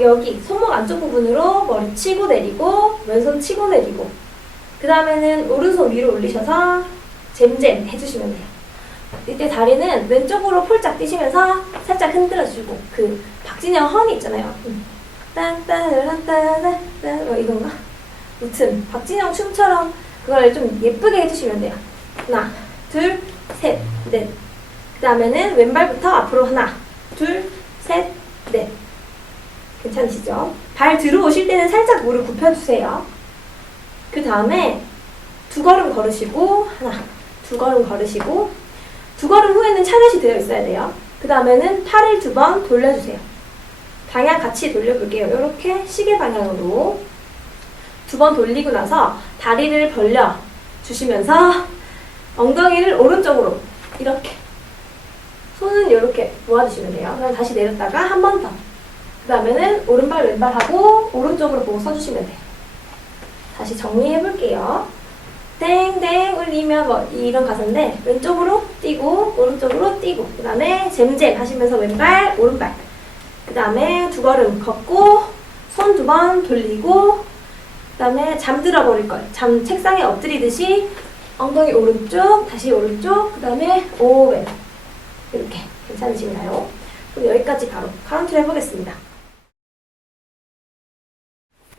여기 손목 안쪽 부분으로 머리 치고 내리고 왼손 치고 내리고 그 다음에는 오른손 위로 올리셔서 잼잼 해주시면 돼요. 이때 다리는 왼쪽으로 폴짝 뛰시면서 살짝 흔들어주고 그 박진영 허니 있잖아요. 음. 딴따란따란따 뭐 이건가? 무튼 박진영 춤처럼 그걸 좀 예쁘게 해주시면 돼요. 하나, 둘, 셋, 넷. 그 다음에는 왼발부터 앞으로 하나, 둘, 셋, 넷. 괜찮으시죠? 발 들어오실 때는 살짝 무릎 굽혀주세요. 그 다음에 두 걸음 걸으시고 하나, 두 걸음 걸으시고 두 걸음 후에는 차렷이 되어 있어야 돼요. 그 다음에는 팔을 두 번 돌려주세요. 방향 같이 돌려볼게요. 이렇게 시계 방향으로 두 번 돌리고 나서 다리를 벌려 주시면서 엉덩이를 오른쪽으로 이렇게 손은 이렇게 모아주시면 돼요. 그럼 다시 내렸다가 한 번 더. 그 다음에는 오른발 왼발 하고 오른쪽으로 보고 서주시면 돼요. 다시 정리해 볼게요. 땡땡 울리면 뭐 이런 가사인데 왼쪽으로 뛰고 오른쪽으로 뛰고 그 다음에 잼잼 하시면서 왼발 오른발 그 다음에 두 걸음 걷고 손 두 번 돌리고 그 다음에 잠들어 버릴 거예요. 잠 책상에 엎드리듯이 엉덩이 오른쪽 다시 오른쪽 그 다음에 오왼 이렇게 괜찮으신가요? 그럼 여기까지 바로 카운트를 해보겠습니다.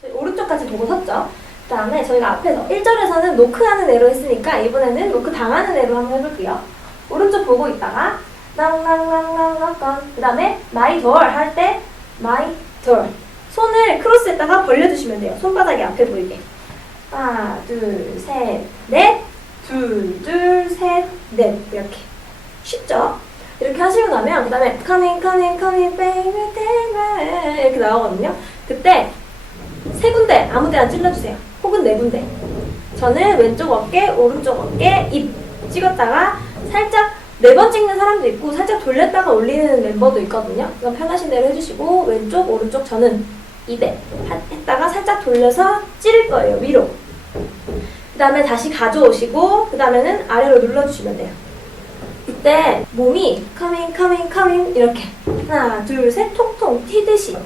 저희 오른쪽까지 보고 섰죠? 그 다음에 저희가 앞에서 1절에서는 노크하는 애로 했으니까 이번에는 노크 당하는 애로 한번 해볼게요. 오른쪽 보고 있다가 낭낭낭낭낭 그 다음에 마이 돌할 때 마이 돌 손을 크로스했다가 벌려주시면 돼요. 손바닥이 앞에 보이게. 하나, 둘, 셋, 넷. 둘, 둘, 셋, 넷. 이렇게. 쉽죠? 이렇게 하시고 나면 그 다음에 coming, coming, coming, baby, me 이렇게 나오거든요. 그때 세 군데 아무 데나 찔러주세요. 혹은 네 군데. 저는 왼쪽 어깨, 오른쪽 어깨, 입 찍었다가 살짝 네 번 찍는 사람도 있고 살짝 돌렸다가 올리는 멤버도 있거든요. 이건 편하신 대로 해주시고 왼쪽, 오른쪽 저는 입에 하- 했다가 살짝 돌려서 찌를 거예요. 위로. 그 다음에 다시 가져오시고 그 다음에는 아래로 눌러주시면 돼요. 이때 몸이 coming, coming, coming 이렇게 하나, 둘, 셋 통통 튀듯이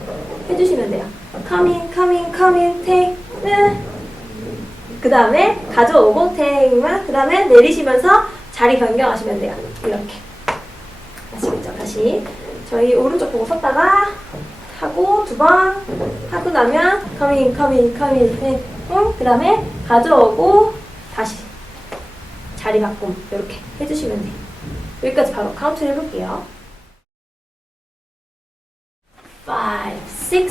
해주시면 돼요. coming, coming, coming, take, 그 다음에 가져오고 take만 그 다음에 내리시면서 자리 변경하시면 돼요. 이렇게 아시겠죠? 다시 저희 오른쪽 보고 섰다가 하고 두 번 하고 나면 coming, coming, coming, take, 그 다음에 가져오고 다시 자리 바꿈 이렇게 해주시면 돼요. 여기까지 바로 카운트 해볼게요. 5, 6,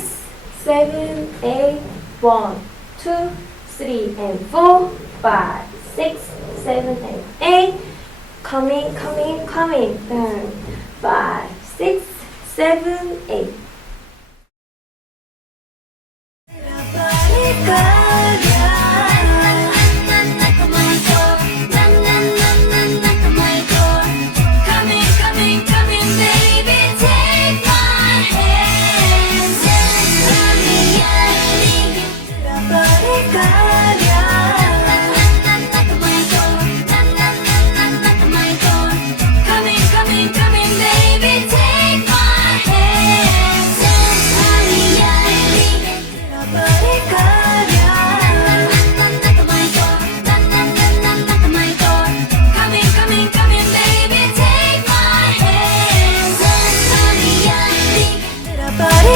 7, 8, 1, 2, 3, and 4, 5, 6, 7, and 8. Coming, coming, coming. Turn. 5, 6, 7, 8. 들어버릴 거야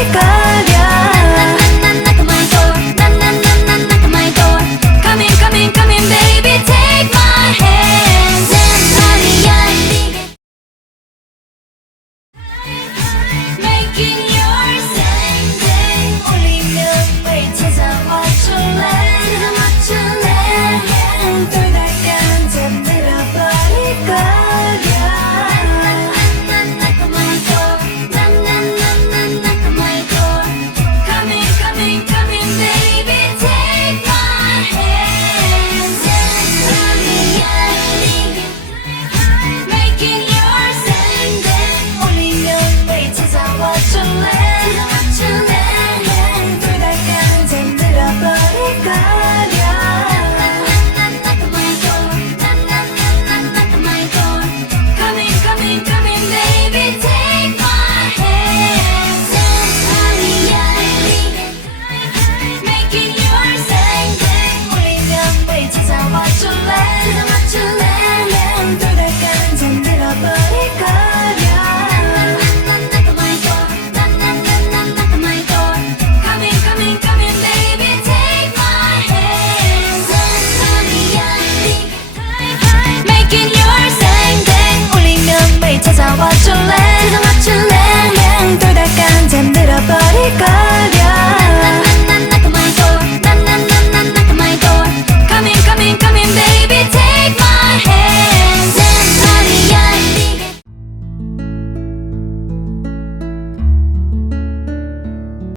光